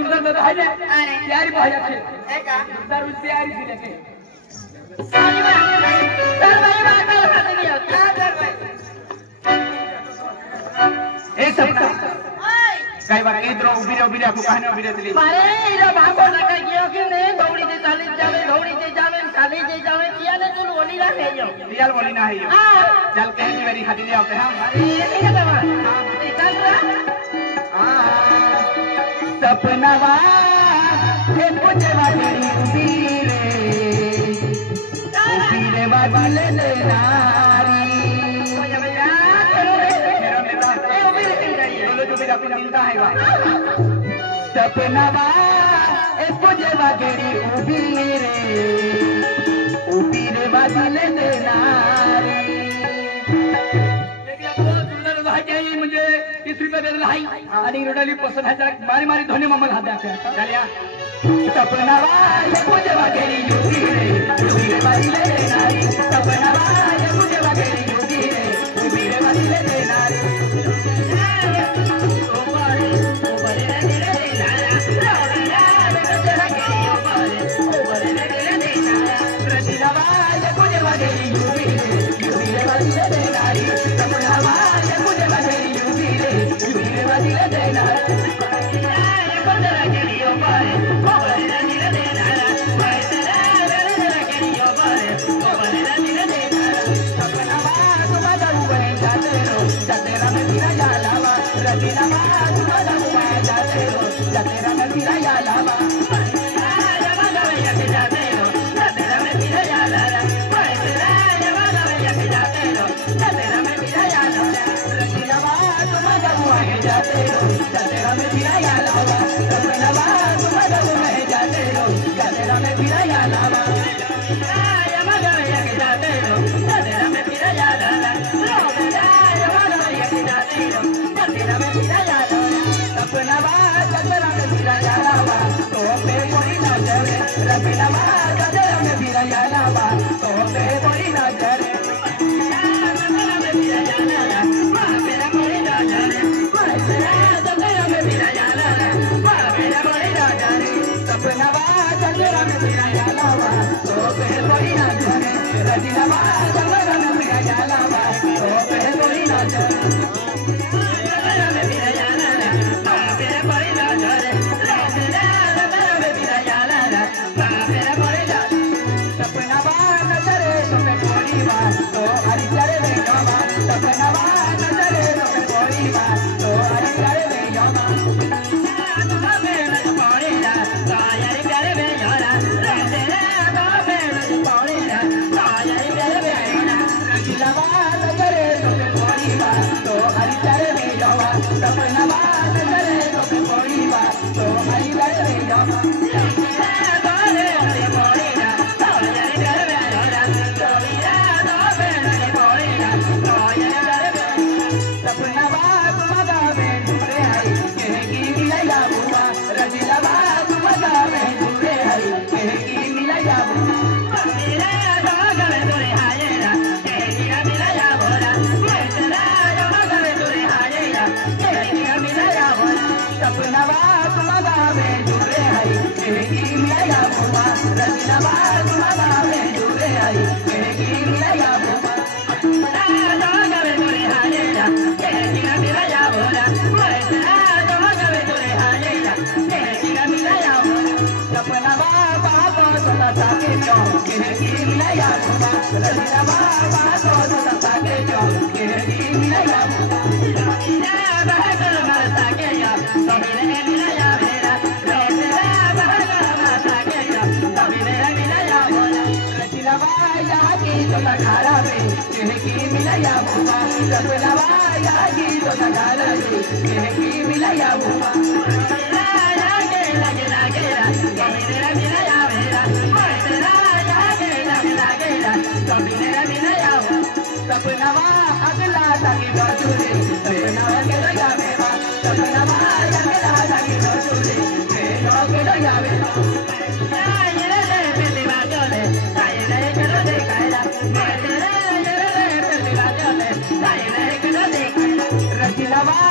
सुंदर दादा आहे तयारी पाहिजे तर तयारी दिली आहे ए सबका काय बात इधर उभी रे आपको कहने उभी रहती मारे इधर भागो ना काय कियो कि नहीं दौड़ी से चाली जावे खाली जे जावे किया ने तू बोली ना है जो रियल बोली ना है यो चल कहीं की मेरी खाती ले आते हम अरे ये नहीं है दवा चल रहा सपना वा के मुझे वाली उभी रे वाले ले नारी सपना मुझे वगेरी उभी रे वाले ले नारी म्हणजे 30 रुपये देत नाही आणि रोडाली पसंत है जरा मारी मारी धोने मम्मा खाते हैं चलिया सपना मुझे वगेरी उभी रे वाले ले नारी सपना मुझे वगेरी उभी रे वाले ले नारी Rajilava,